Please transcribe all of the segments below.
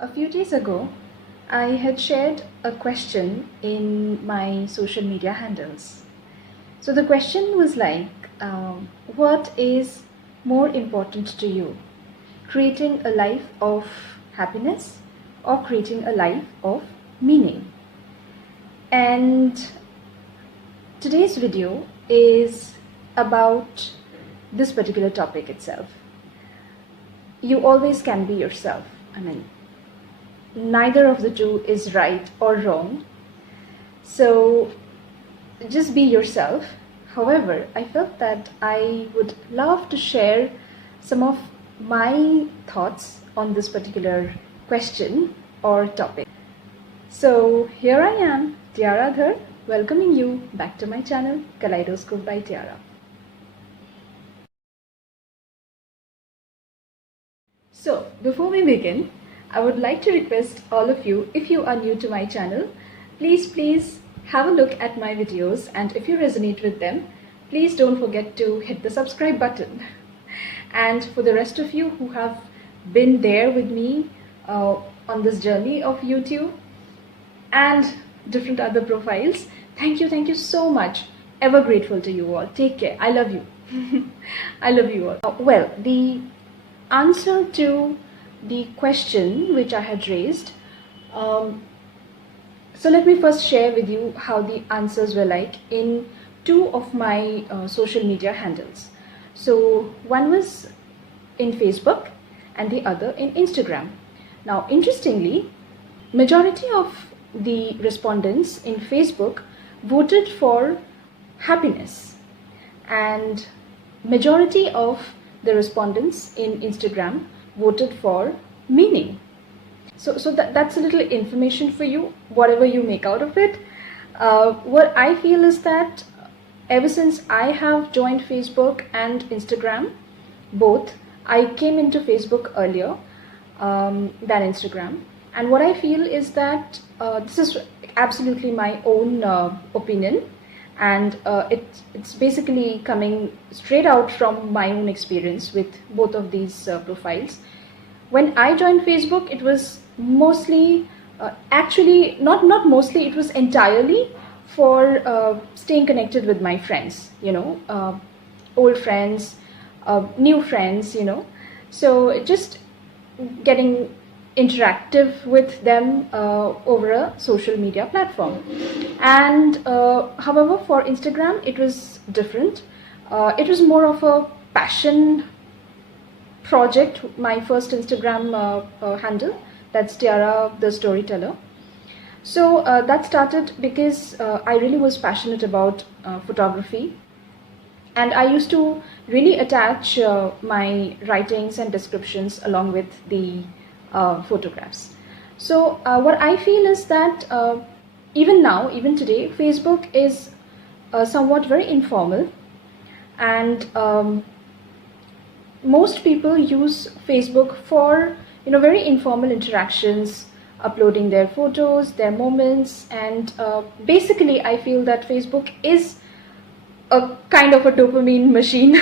A few days ago, I had shared a question in my social media handles. So the question was like, what is more important to you? Creating a life of happiness or creating a life of meaning? And today's video is about this particular topic itself. You always can be yourself. Neither of the two is right or wrong. So just be yourself. However, I felt that I would love to share some of my thoughts on this particular question or topic. So here I am, Tiara, welcoming you back to my channel, Kaleidoscope by Tiara. So before we begin, I would like to request all of you, if you are new to my channel, please have a look at my videos, and if you resonate with them, please don't forget to hit the subscribe button. And for the rest of you who have been there with me on this journey of YouTube and different other profiles, thank you so much. Ever grateful to you all. Take care. I love you. I love you all. Well, the answer to the question which I had raised, so let me first share with you how the answers were like in two of my social media handles. So one was in Facebook and the other in Instagram. Now interestingly, majority of the respondents in Facebook voted for happiness, and majority of the respondents in Instagram voted for meaning. So that's a little information for you, whatever you make out of it. What I feel is that ever since I have joined Facebook and Instagram, both, I came into Facebook earlier than Instagram. And what I feel is that this is absolutely my own opinion, and it's basically coming straight out from my own experience with both of these profiles. When I joined Facebook, it was mostly, actually not mostly, it was entirely for staying connected with my friends, old friends, new friends, so just getting interactive with them over a social media platform. And however, for Instagram, it was different. It was more of a passion project. My first Instagram handle, that's Tiara the Storyteller. So that started because I really was passionate about photography, and I used to really attach my writings and descriptions along with the photographs. So what I feel is that even today, Facebook is somewhat very informal, and most people use Facebook for very informal interactions, uploading their photos, their moments, and basically I feel that Facebook is a kind of a dopamine machine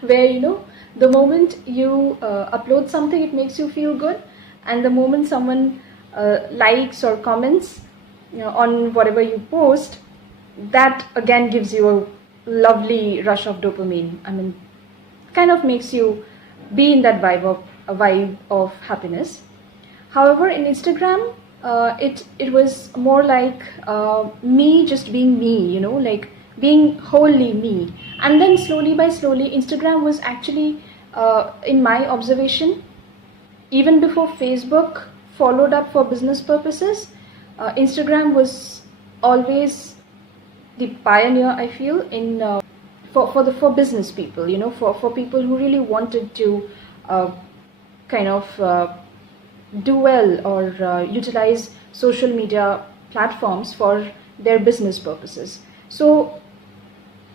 where the moment you upload something, it makes you feel good, and the moment someone likes or comments on whatever you post, that again gives you a lovely rush of dopamine. Kind of makes you be in that vibe of happiness. However, in Instagram, it was more like me just being me, like being wholly me. And then slowly Instagram was actually, in my observation, even before Facebook followed up for business purposes, Instagram was always the pioneer, I feel, in for business people, for people who really wanted to kind of do well or utilize social media platforms for their business purposes. So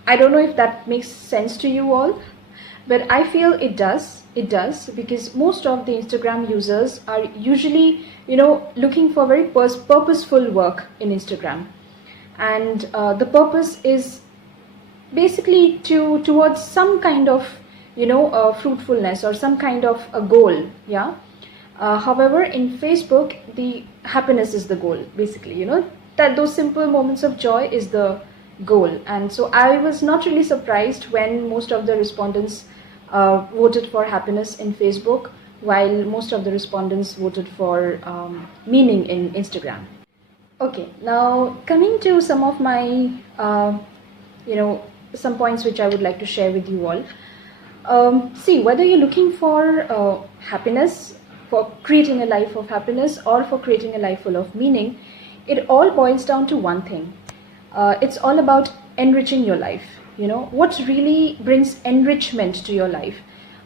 I don't know if that makes sense to you all, but I feel it does, because most of the Instagram users are usually looking for very purposeful work in Instagram, and the purpose is basically towards some kind of fruitfulness or some kind of a goal, yeah. However, in Facebook, the happiness is the goal, basically, that those simple moments of joy is the goal. And so I was not really surprised when most of the respondents voted for happiness in Facebook, while most of the respondents voted for meaning in Instagram. Okay, now coming to some of my, some points which I would like to share with you all. See, whether you're looking for happiness, for creating a life of happiness, or for creating a life full of meaning, it all boils down to one thing. It's all about enriching your life. What really brings enrichment to your life?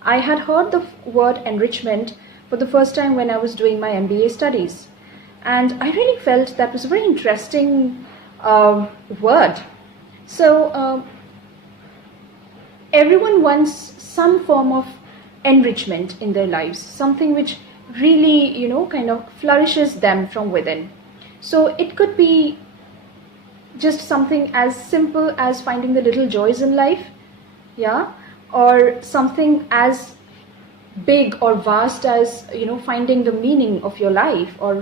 I had heard the word enrichment for the first time when I was doing my MBA studies. And I really felt that was a very interesting word. So everyone wants some form of enrichment in their lives, something which really, kind of flourishes them from within. So it could be just something as simple as finding the little joys in life, yeah, or something as big or vast as finding the meaning of your life, or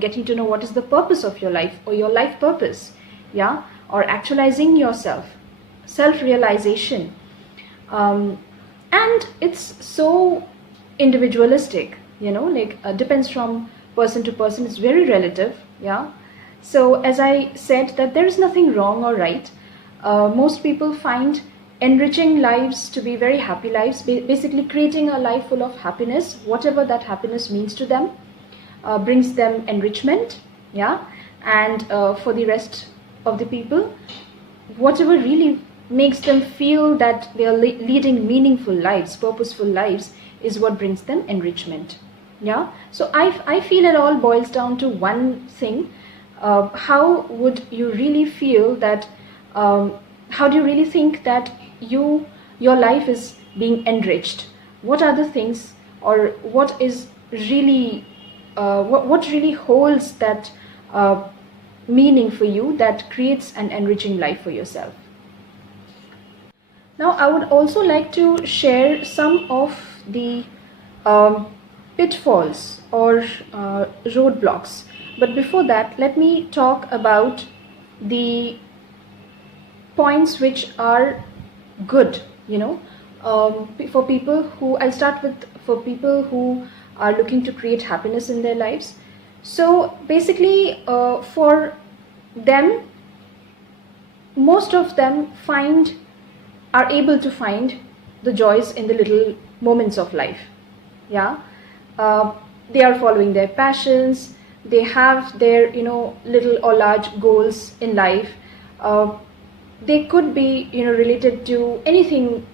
getting to know what is the purpose of your life, or your life purpose, yeah, or actualizing yourself, self-realization. And it's so individualistic, depends from person to person. It's very relative, yeah. So as I said, that there is nothing wrong or right. Most people find enriching lives to be very happy lives, basically creating a life full of happiness, whatever that happiness means to them, brings them enrichment, yeah. And for the rest of the people, whatever really makes them feel that they are leading meaningful lives, purposeful lives, is what brings them enrichment, yeah. So I feel it all boils down to one thing. How would you really feel that, how do you really think that your life is being enriched? What are the things, or what is really, what really holds that meaning for you, that creates an enriching life for yourself? Now, I would also like to share some of the pitfalls or roadblocks. But before that, let me talk about the points which are good, for people who, I'll start with for people who are looking to create happiness in their lives. So basically, for them, most of them are able to find the joys in the little moments of life, yeah. They are following their passions. They have their, little or large goals in life. They could be, related to anything,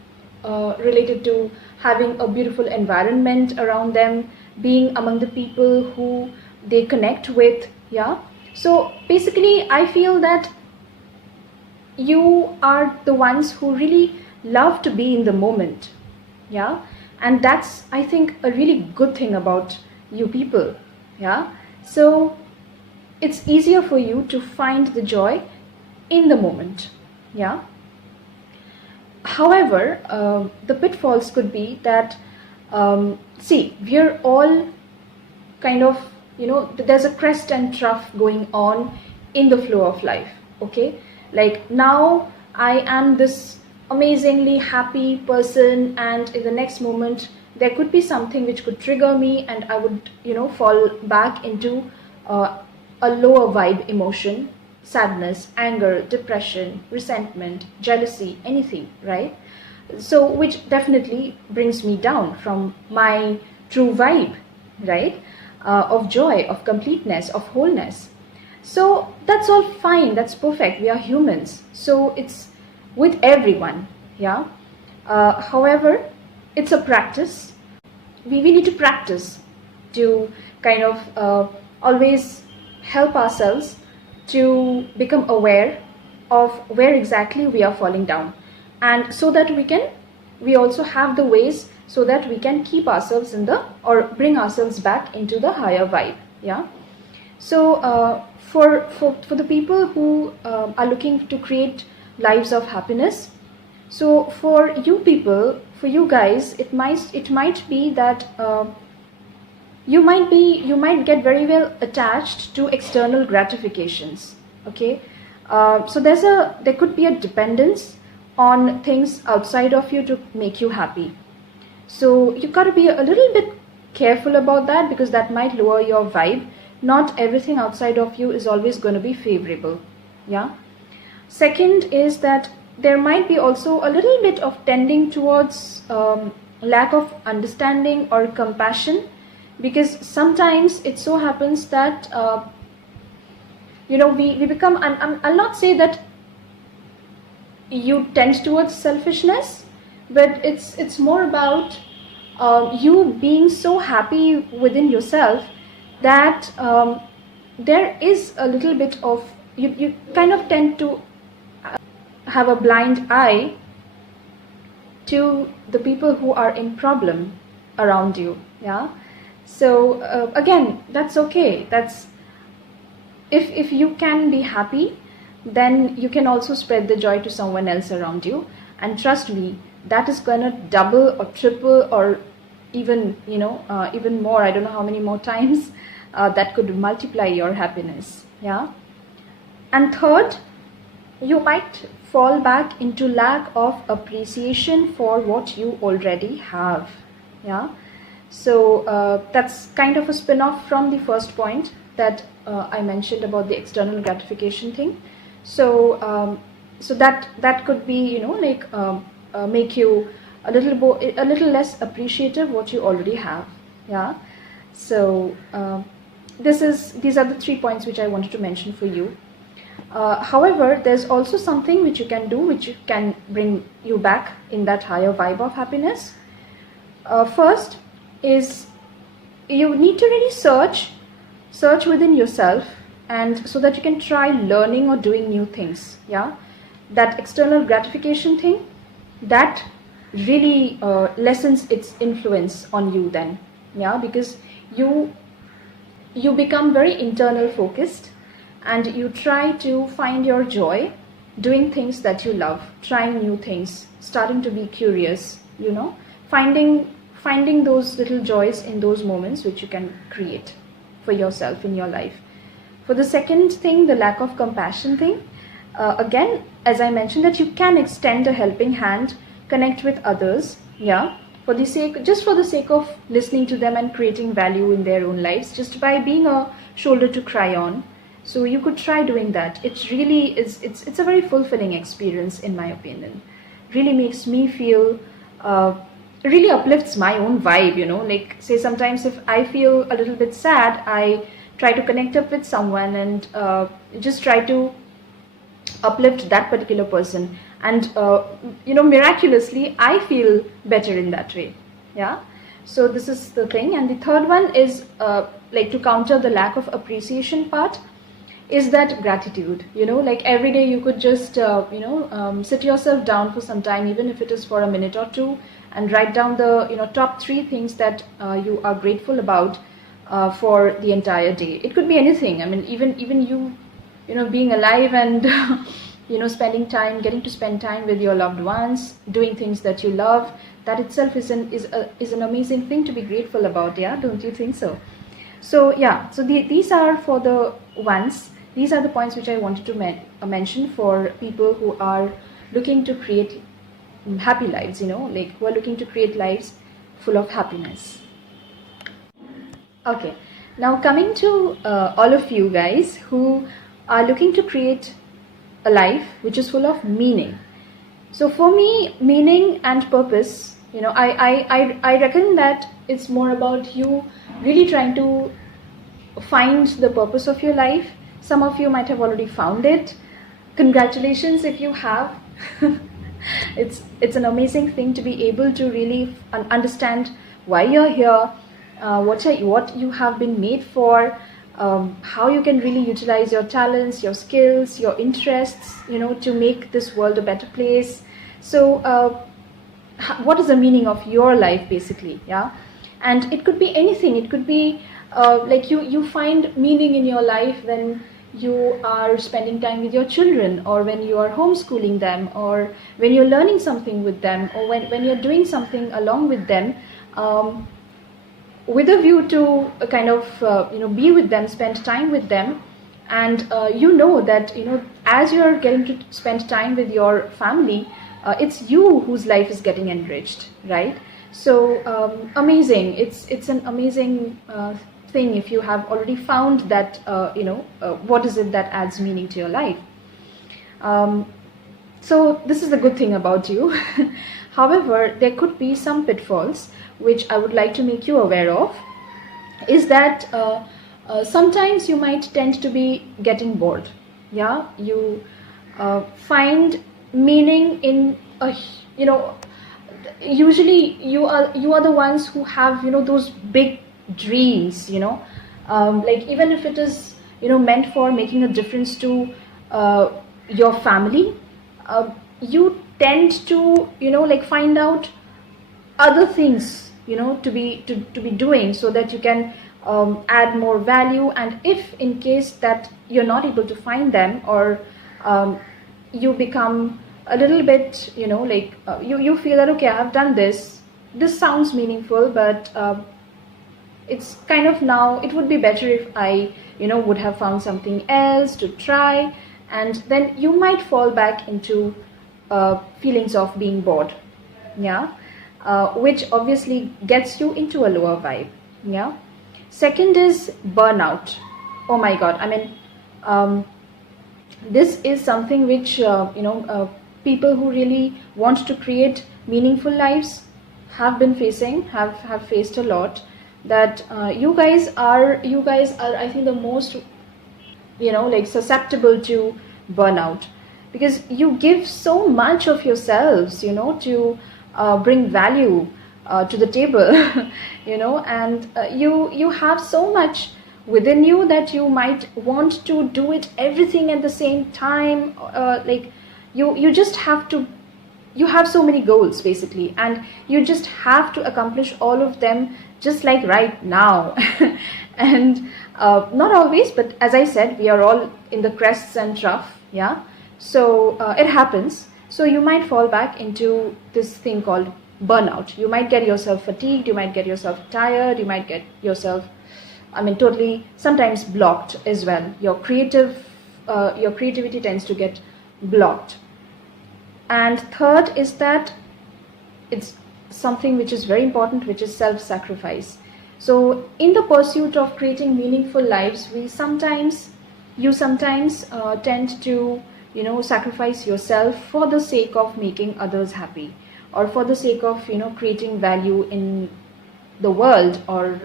related to having a beautiful environment around them, being among the people who they connect with, yeah. So basically, I feel that you are the ones who really love to be in the moment, yeah. And that's, I think, a really good thing about you people, yeah. So it's easier for you to find the joy in the moment, yeah. However, the pitfalls could be that, see, we're all kind of, there's a crest and trough going on in the flow of life, okay. Like now I am this amazingly happy person, and in the next moment there could be something which could trigger me, and I would, fall back into a lower vibe emotion, sadness, anger, depression, resentment, jealousy, anything, right? So which definitely brings me down from my true vibe, right? Of joy, of completeness, of wholeness. So that's all fine, that's perfect, we are humans, so it's with everyone, yeah. However, it's a practice. We need to practice to kind of always help ourselves to become aware of where exactly we are falling down, and so that we also have the ways so that we can keep ourselves or bring ourselves back into the higher vibe, yeah. So for the people who are looking to create lives of happiness, so for you people, for you guys, it might be that you might get very well attached to external gratifications. Okay, so there could be a dependence on things outside of you to make you happy. So you got to be a little bit careful about that, because that might lower your vibe. Not everything outside of you is always going to be favorable. Yeah. Second is that there might be also a little bit of tending towards lack of understanding or compassion, because sometimes it so happens that we become, I'll not say that you tend towards selfishness, but it's more about you being so happy within yourself that there is a little bit of, you kind of tend to have a blind eye to the people who are in problem around you. Yeah. So again, that's okay. That's, if you can be happy, then you can also spread the joy to someone else around you, and trust me, that is going to double or triple or even even more, I don't know how many more times, that could multiply your happiness. Yeah. And third, you might fall back into lack of appreciation for what you already have. Yeah. So that's kind of a spin-off from the first point that I mentioned about the external gratification thing. So so that could be, make you a little less appreciative what you already have. Yeah. So these are the 3 points which I wanted to mention for you. However, there's also something which you can do, which can bring you back in that higher vibe of happiness. First is, you need to really search within yourself, and so that you can try learning or doing new things. Yeah, that external gratification thing, that really lessens its influence on you then. Yeah, because you become very internal focused, and you try to find your joy doing things that you love, trying new things, starting to be curious, finding those little joys in those moments which you can create for yourself in your life. For the second thing, the lack of compassion thing, again, as I mentioned, that you can extend a helping hand, connect with others, yeah, for the sake of listening to them and creating value in their own lives, just by being a shoulder to cry on. So you could try doing that. It really is, it's a very fulfilling experience, in my opinion. Really makes me feel, really uplifts my own vibe, like, say, sometimes if I feel a little bit sad, I try to connect up with someone and just try to uplift that particular person, and miraculously I feel better in that way. Yeah. So this is the thing. And the third one is like, to counter the lack of appreciation part, is that gratitude. Like, every day you could just sit yourself down for some time, even if it is for a minute or two, and write down the top 3 things that you are grateful about for the entire day. It could be anything. I mean, even you being alive and getting to spend time with your loved ones, doing things that you love, that itself is an amazing thing to be grateful about. Yeah, don't you think so? So yeah, so these are for the ones. These are the points which I wanted to mention for people who are looking to create happy lives, like, who are looking to create lives full of happiness. Okay, now coming to all of you guys who are looking to create a life which is full of meaning. So for me, meaning and purpose, I reckon that it's more about you really trying to find the purpose of your life. Some of you might have already found it. Congratulations if you have. It's an amazing thing to be able to really understand why you're here, what you have been made for, how you can really utilize your talents, your skills, your interests, to make this world a better place. So what is the meaning of your life, basically? Yeah. And it could be anything. It could be like, you find meaning in your life when you are spending time with your children, or when you are homeschooling them, or when you're learning something with them, or when you're doing something along with them. with a view to kind of be with them, spend time with them. And you know that as you're getting to spend time with your family, it's you whose life is getting enriched, right? So amazing. It's an amazing thing if you have already found that what is it that adds meaning to your life. So this is the good thing about you. However, there could be some pitfalls which I would like to make you aware of. Is that sometimes you might tend to be getting bored. Yeah, you find meaning in a usually you are the ones who have those big dreams, like even if it is meant for making a difference to your family, you tend to like find out other things to be doing, so that you can add more value. And if in case that you're not able to find them, or you become a little bit you feel that, okay, I have done this sounds meaningful, but it's kind of, now it would be better if I would have found something else to try. And then you might fall back into feelings of being bored, yeah, which obviously gets you into a lower vibe. Yeah. Second is burnout. Oh my god, I mean, this is something which people who really want to create meaningful lives have been facing, have faced a lot. That you guys are I think the most like susceptible to burnout, because you give so much of yourselves to bring value to the table. And you have so much within you that you might want to do it everything at the same time. Like you just have to, you have so many goals basically, and you just have to accomplish all of them just like right now. And not always, but as I said, we are all in the crests and trough. Yeah, so it happens. So you might fall back into this thing called burnout. You might get yourself fatigued, you might get yourself tired, you might get yourself, I mean, totally sometimes blocked as well. Your creativity tends to get blocked. And third is that it's something which is very important, which is self-sacrifice. So in the pursuit of creating meaningful lives, you sometimes tend to sacrifice yourself for the sake of making others happy, or for the sake of creating value in the world, or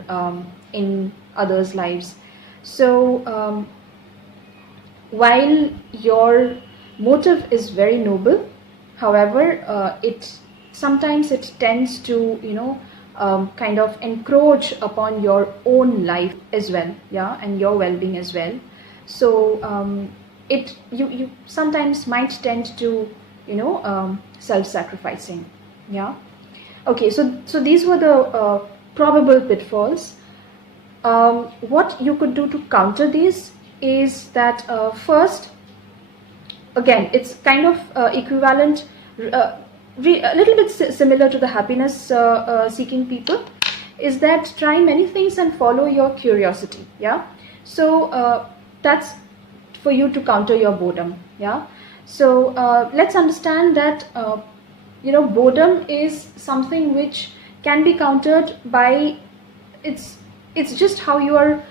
in others' lives. So while your motive is very noble, however, it tends to kind of encroach upon your own life as well, yeah, and your well-being as well. So you sometimes might tend to self-sacrificing. Yeah. Okay, so these were the probable pitfalls. What you could do to counter these is that first, again, it's kind of equivalent, a little bit similar to the happiness seeking people, is that try many things and follow your curiosity. Yeah. So that's for you to counter your boredom. Yeah. So let's understand that boredom is something which can be countered by, it's just how you are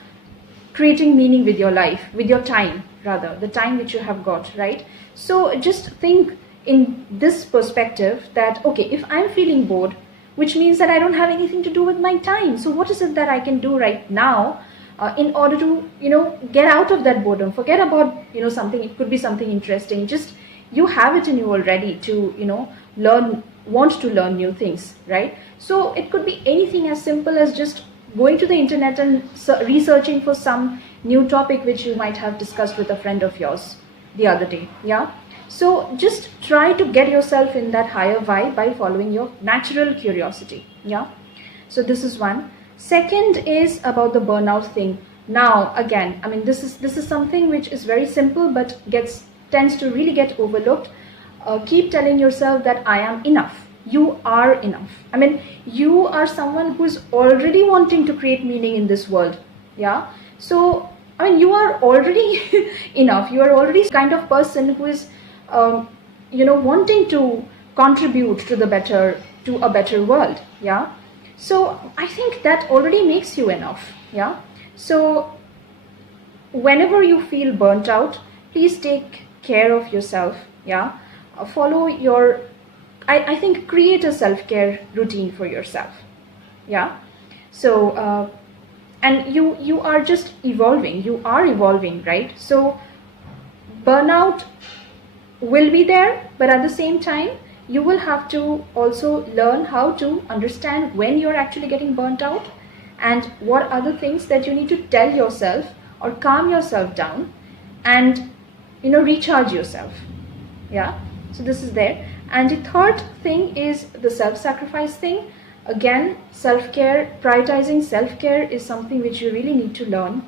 creating meaning with your life, with your time, rather, the time which you have got, right? So just think in this perspective that, okay, if I'm feeling bored, which means that I don't have anything to do with my time. So what is it that I can do right now in order to get out of that boredom? Forget about something, it could be something interesting, just you have it in you already to want to learn new things, right? So it could be anything as simple as just going to the internet and researching for some new topic which you might have discussed with a friend of yours the other day. Yeah. So just try to get yourself in that higher vibe by following your natural curiosity. Yeah. So this is one. Second is about the burnout thing. Now again, I mean, this is something which is very simple but tends to really get overlooked. Keep telling yourself that I am enough. you are enough. I mean, you are someone who's already wanting to create meaning in this world. Yeah. So, I mean, you are already enough. You are already kind of person who is, wanting to contribute to a better world. Yeah. So I think that already makes you enough. Yeah. So whenever you feel burnt out, please take care of yourself. Yeah. Follow your, I think, create a self-care routine for yourself. Yeah. So and you are just evolving. You are evolving, right? So burnout will be there, but at the same time you will have to also learn how to understand when you're actually getting burnt out and what are the things that you need to tell yourself or calm yourself down and recharge yourself. Yeah. So this is there. And the third thing is the self-sacrifice thing. Again, self-care, prioritizing self-care is something which you really need to learn.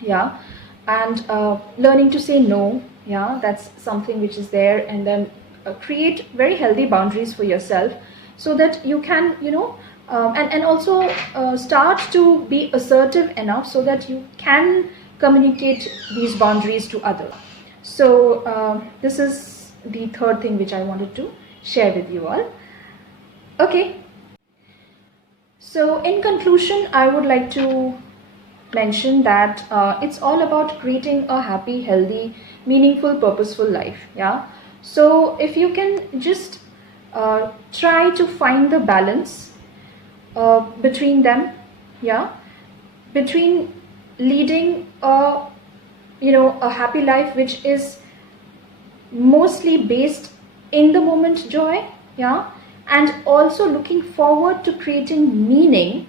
Yeah. And learning to say no. Yeah, that's something which is there. And then create very healthy boundaries for yourself so that you can, and also start to be assertive enough so that you can communicate these boundaries to others. So this is the third thing which I wanted to share with you all. Okay. So in conclusion, I would like to mention that it's all about creating a happy, healthy, meaningful, purposeful life. Yeah. So if you can just try to find the balance between them. Yeah. Between leading a happy life which is mostly based in the moment joy. Yeah. And also looking forward to creating meaning,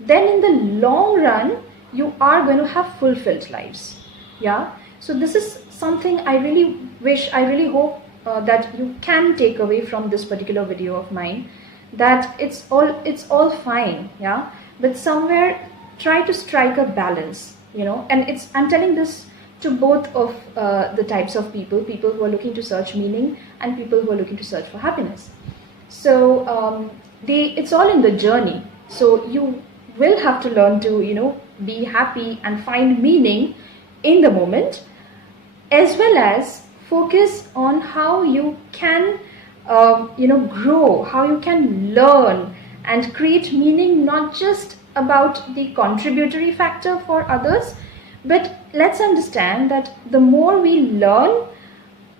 then in the long run you are going to have fulfilled lives. Yeah. So this is something I really hope that you can take away from this particular video of mine, that it's all fine. Yeah. But somewhere try to strike a balance, and I'm telling this to both of the types of people who are looking to search meaning and people who are looking to search for happiness. So it's all in the journey. So you will have to learn to be happy and find meaning in the moment, as well as focus on how you can grow, how you can learn and create meaning, not just about the contributory factor for others, but let's understand that the more we learn,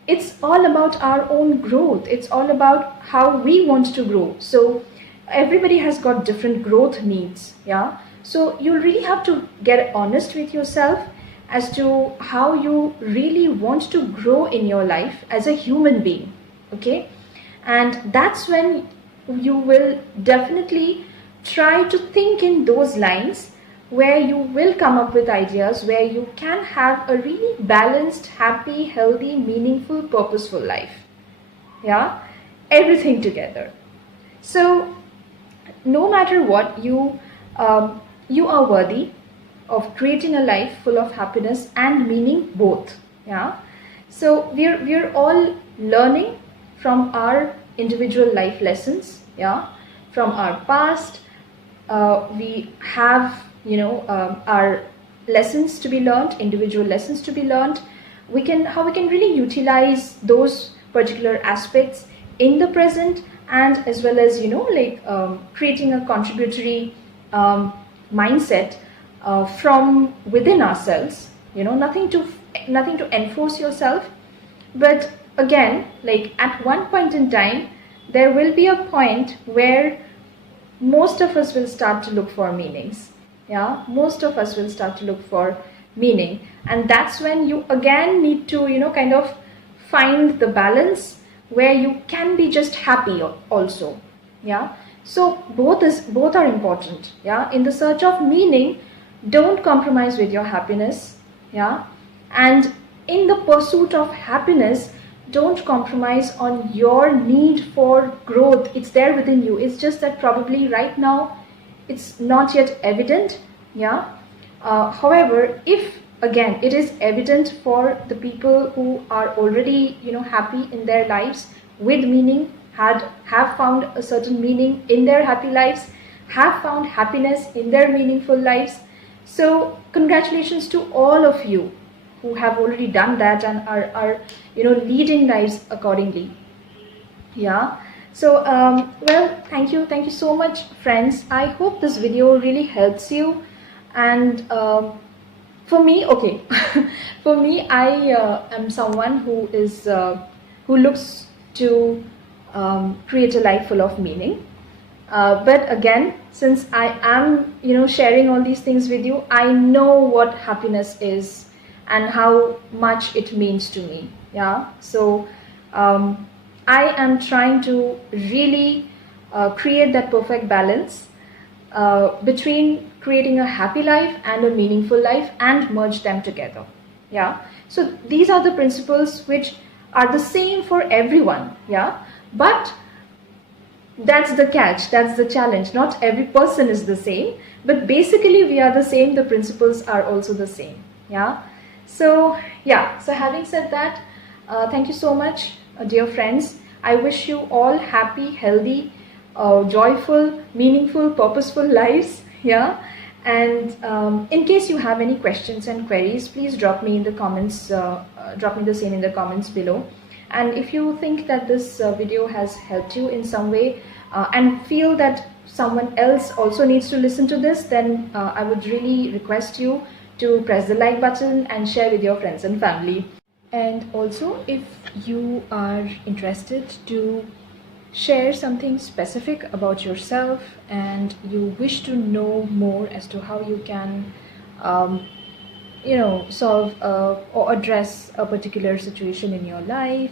it's all about our own growth. It's all about how we want to grow. So everybody has got different growth needs. Yeah. So you really have to get honest with yourself as to how you really want to grow in your life as a human being. Okay. And that's when you will definitely try to think in those lines, where you will come up with ideas where you can have a really balanced, happy, healthy, meaningful, purposeful life. Yeah, everything together. So no matter what, you are worthy of creating a life full of happiness and meaning both. Yeah. So we're all learning from our individual life lessons. Yeah. From our past, we have our lessons to be learned, individual lessons to be learned. How we can really utilize those particular aspects in the present, and as well as creating a contributory mindset from within ourselves. Nothing to enforce yourself, but again, at one point in time there will be a point where most of us will start to look for meanings. Yeah, most of us will start to look for meaning, and that's when you again need to kind of find the balance where you can be just happy also. Yeah. So both are important. Yeah. In the search of meaning, don't compromise with your happiness. Yeah. And in the pursuit of happiness, don't compromise on your need for growth. It's there within you. It's just that probably right now it's not yet evident. Yeah. However, if again it is evident for the people who are already happy in their lives with meaning have found a certain meaning in their happy lives, have found happiness in their meaningful lives. So congratulations to all of you who have already done that and are leading lives accordingly. Yeah. So well, thank you so much, friends. I hope this video really helps you. And for me, okay, for me, I am someone who looks to create a life full of meaning. But again, since I am sharing all these things with you, I know what happiness is and how much it means to me. Yeah. So I am trying to really create that perfect balance between creating a happy life and a meaningful life and merge them together. Yeah. So these are the principles which are the same for everyone. Yeah. But that's the catch, that's the challenge. Not every person is the same, but basically we are the same. The principles are also the same. Yeah. So yeah, so having said that, thank you so much, dear friends. I wish you all happy, healthy, joyful, meaningful, purposeful lives. Yeah. And in case you have any questions and queries, please drop me in the comments, drop me the same in the comments below. And if you think that this video has helped you in some way and feel that someone else also needs to listen to this, then I would really request you to press the like button and share with your friends and family. And also, if you are interested to share something specific about yourself and you wish to know more as to how you can solve or address a particular situation in your life,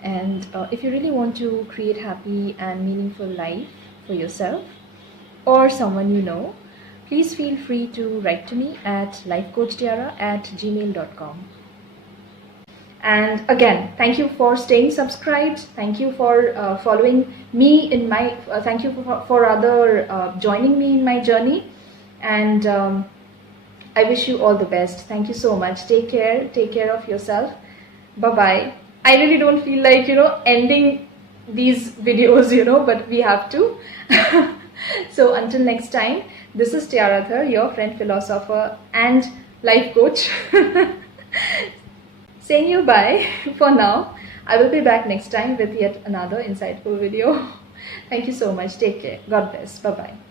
and if you really want to create happy and meaningful life for yourself or someone you know, please feel free to write to me at lifecoachtiara@gmail.com. And again, thank you for staying subscribed. Thank you for following me in my, thank you for other joining me in my journey. And I wish you all the best. Thank you so much. Take care of yourself. Bye-bye. I really don't feel like, ending these videos, but we have to. So until next time, this is Tiara, your friend, philosopher, and life coach. Saying you bye for now. I will be back next time with yet another insightful video. Thank you so much. Take care. God bless. Bye-bye.